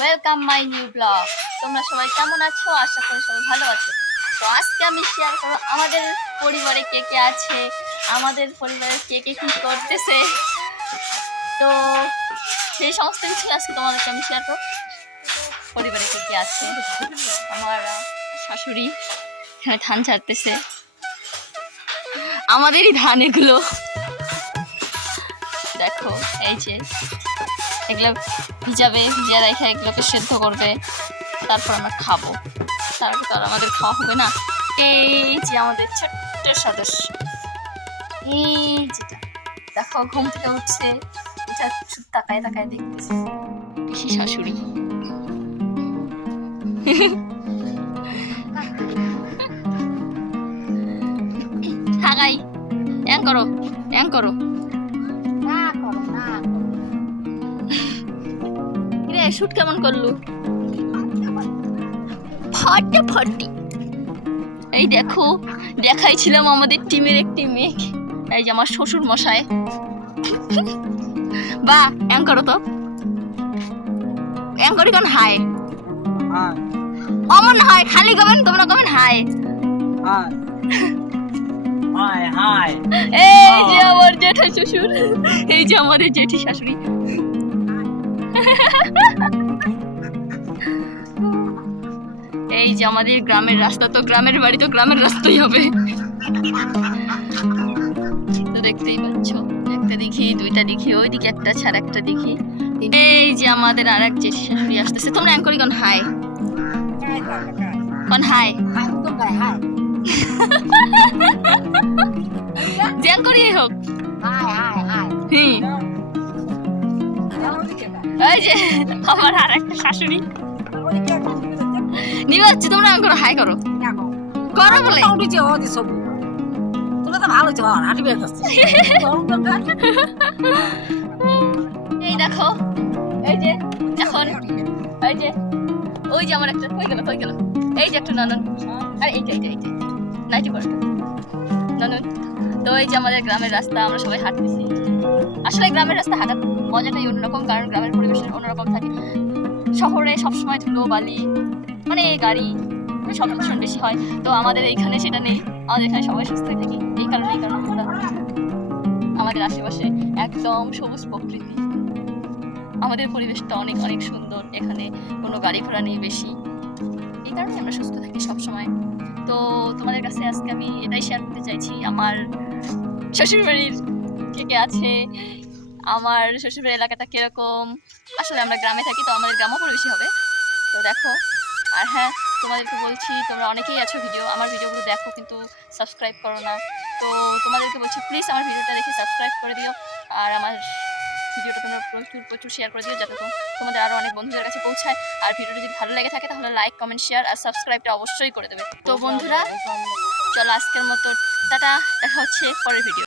Welcome my new blog তোমরা সবাই কেমন আছো? আশা করি সবাই ভালো আছো। তো আজকে আমি শেয়ার করব আমাদের পরিবারে কে কে আছে, আমাদের পরিবারে কে কে কী করতেছে। তো সেই সমস্ত কিছু আজকে তোমাদেরকে আমি শেয়ার করব। পরিবারে কে কে আছে? আমার শাশুড়ি ধান ছাড়তেছে। আমাদেরই ধান এগুলো। দেখো এই যে এগুলো ভিজাবে ভিজা রেখে এগুলোকে সেদ্ধ করবে তারপর আমরা খাব। তারপর তো আর আমাদের খাওয়া হবে না। এই যে আমাদের ছোট্ট সদস্য। এই যেটা দেখো ঘুম থেকে উঠছে। এটা তাকায় তাকায় দেখতেছে। পিসি শাশুড়ি। থাকাই এং করো এং করো। শুট কেমন করলু? ফাটা ফাটি এই দেখো দেখাইছিলাম আমাদের টিমের একটি মেয়ে এই যে আমার শ্বশুর মশাই বা এম করো তো। এম করি কোন হাই হাই অমন হয় খালি গবেন তোমরা গবেন হাই হাই হাই হাই এই যে আমার জেঠা শ্বশুর এই যে আমাদের জেঠি শাশুড়ি। যে আমাদের গ্রামের রাস্তা, তো গ্রামের বাড়ি তো গ্রামের রাস্তাই হবে। তো দেখতেই পাচ্ছ, একটা দেখি দুইটা দেখি ওই দিকে একটা ছাড়া একটা দেখি এই যে আমাদের আর এক জেঠি শাশুড়ি আসতেছে। তোমরা অ্যাঙ্করি কোন হাই? কোন হাই? যে অ্যাঙ্করি হোক। এই যে, আমার আর একটা শাশুড়ি। নিবে হচ্ছে তোমরা করো হাই করো। করো বলে? উঠেছে ও দি সব। তো ভালো চল হাঁটি বের এই দেখো এই যে এখন এই যে ওই যে আমার একটা হয়ে গেল হয়ে গেল। এই যে একটা ননন। আর এইটা এইটা এইটা। নাইটি ননন তো এই যে আমাদের গ্রামের রাস্তা আমরা সবাই হাঁটতেছি। আসলে গ্রামের রাস্তা হাঁটার মজাটাই অন্যরকম কারণ গ্রামের পরিবেশ অন্যরকম থাকে। শহরে সবসময় ধুলো বালি মানে গাড়ি শব্দ দূষণ বেশি হয়। তো আমাদের এইখানে সেটা নেই। আমাদের এখানে সবাই সুস্থ থাকি। এই কারণে এই কারণে আমরা আমাদের আশেপাশে একদম সবুজ প্রকৃতি। আমাদের পরিবেশটা অনেক অনেক সুন্দর। এখানে কোনো গাড়ি ঘোড়া নেই বেশি। এই কারণে আমরা সুস্থ থাকি সবসময়। তো তোমাদের কাছে আজকে আমি এটাই শেয়ার করতে চাইছি। আমার শ্বশুরবাড়ির কে কে আছে? আমার শ্বশুরবাড়ির এলাকাটা কীরকম? আসলে আমরা গ্রামে থাকি, তো আমাদের গ্রাম্য পরিবেশই হবে। তো দেখো আর হ্যাঁ তোমাদেরকে বলছি, তোমরা অনেকেই আছো ভিডিও আমার ভিডিওগুলো দেখো, কিন্তু সাবস্ক্রাইব করো না। তো তোমাদেরকে বলছি প্লিজ আমার ভিডিওটা দেখে সাবস্ক্রাইব করে দিও, আর আমার ভিডিওটা তোমরা প্রচুর প্রচুর শেয়ার করে দিও, যাতে তোমাদের আরও অনেক বন্ধুদের কাছে পৌঁছায়। আর ভিডিওটা যদি ভালো লেগে থাকে, তাহলে লাইক কমেন্ট শেয়ার আর সাবস্ক্রাইবটা অবশ্যই করে দেবে। তো বন্ধুরা, চলো আজকের মতো, টাটা, দেখা হচ্ছে পরের ভিডিও